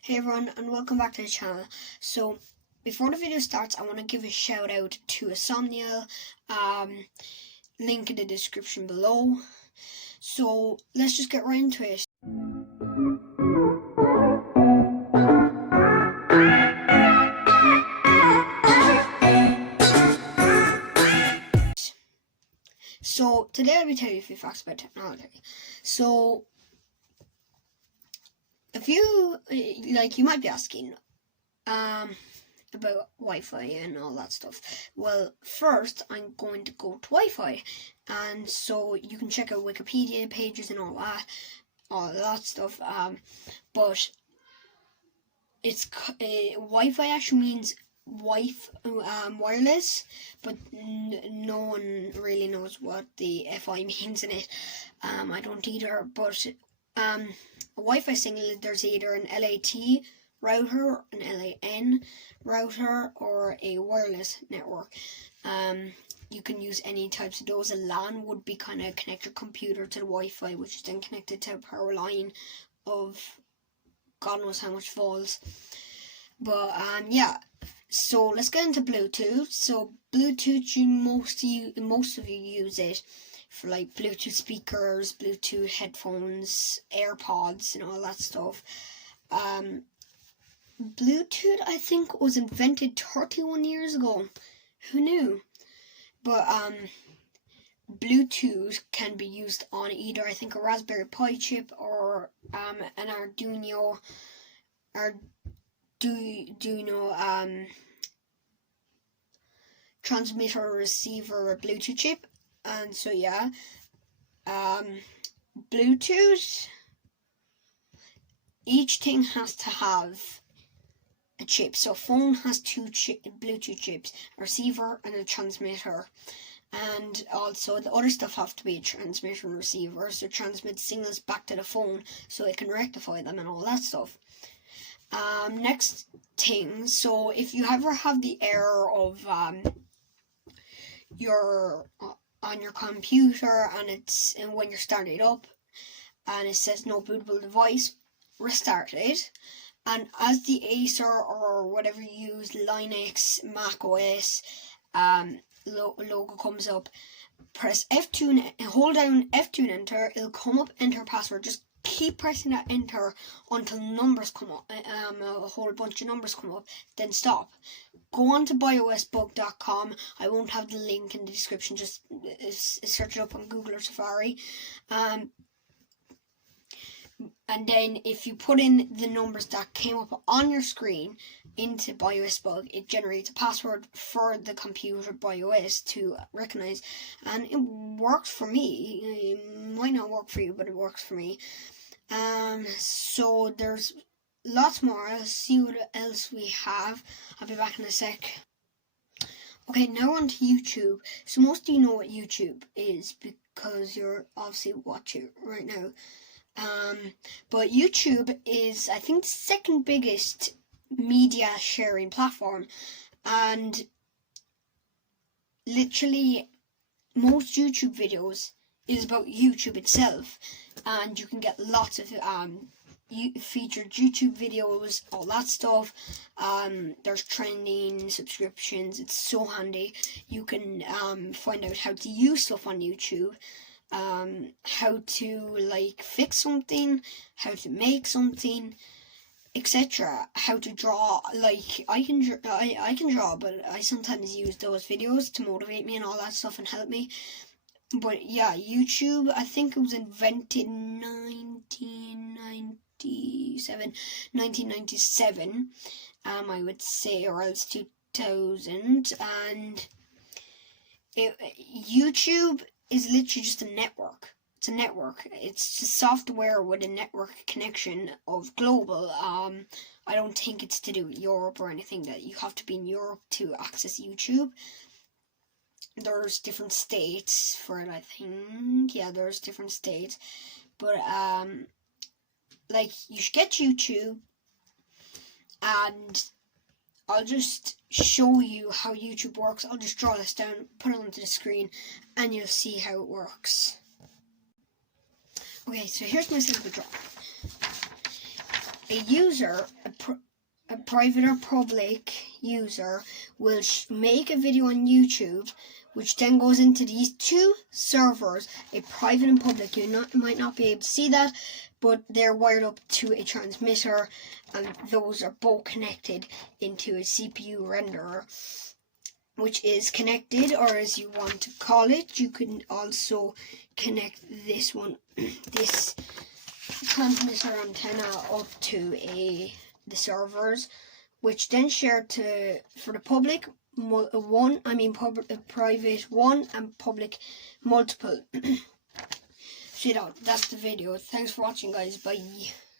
Hey everyone, and welcome back to the channel. So before the video starts, I want to give a shout out to Asomniel, link in the description below. So let's just get right into it. So today I'll be telling you a few facts about technology. So if you might be asking about Wi-Fi and all that stuff. Well, first I'm going to go to Wi-Fi, and so you can check out Wikipedia pages and all that stuff. But it's Wi-Fi actually means wireless, but no one really knows what the FI means in it. I don't either, but Wi-Fi signal, there's either an LAT router, an LAN router, or a wireless network. You can use any types of those. A LAN would be kind of connect your computer to the Wi-Fi, which is then connected to a power line of God knows how much volts. But yeah, so let's get into Bluetooth. So Bluetooth, most of you use it for like Bluetooth speakers, Bluetooth headphones, AirPods, and all that stuff. Bluetooth, I think, was invented 31 years ago. Who knew? But Bluetooth can be used on either, I think, a Raspberry Pi chip or an Arduino transmitter receiver Bluetooth chip. And so yeah, Bluetooth, each thing has to have a chip. So phone has two Bluetooth chips, a receiver and a transmitter. And also the other stuff have to be a transmitter and receiver, so transmit signals back to the phone so it can rectify them and all that stuff. Next thing, so if you ever have the error of on your computer and when you're starting it up and it says no bootable device, restart it. And as the Acer or whatever you use, Linux, Mac OS, logo comes up, press F2 and hold down F2 and enter. It'll come up, enter password. Just keep pressing that enter until numbers come up, a whole bunch of numbers come up, then stop. Go on to biosbug.com. I won't have the link in the description, just search it up on Google or Safari. And then if you put in the numbers that came up on your screen into BIOS-Bug, it generates a password for the computer BIOS to recognize, and it works for me. It might not work for you, but it works for me. So there's lots more. Let's see what else we have. I'll be back in a sec. Okay, now on to YouTube. So most of you know what YouTube is because you're obviously watching it right now. But YouTube is, I think, the second biggest media sharing platform, and literally most YouTube videos is about YouTube itself, and you can get lots of featured YouTube videos, all that stuff. There's trending, subscriptions. It's so handy. You can find out how to use stuff on YouTube. How to fix something, how to make something, etc. How to draw. I can draw, but I sometimes use those videos to motivate me and all that stuff and help me. But yeah, YouTube, I think it was invented in 1997, I would say, or else 2000. And YouTube is literally just a network. It's a network. It's just software with a network connection of global. I don't think it's to do with Europe or anything, that you have to be in Europe to access YouTube. There's different states for it, I think. Yeah, there's different states. But you should get YouTube, and I'll just show you how YouTube works. I'll just draw this down, put it onto the screen, and you'll see how it works. Okay, so here's my simple draw. a user, a private or public user, will make a video on YouTube, which then goes into these two servers, a private and public. You might not be able to see that, but they're wired up to a transmitter, and those are both connected into a CPU renderer, which is connected, or as you want to call it. You can also connect this one, this transmitter antenna, up to the servers, which then share to for the public private one and public multiple. So that's the video. Thanks for watching, guys. Bye.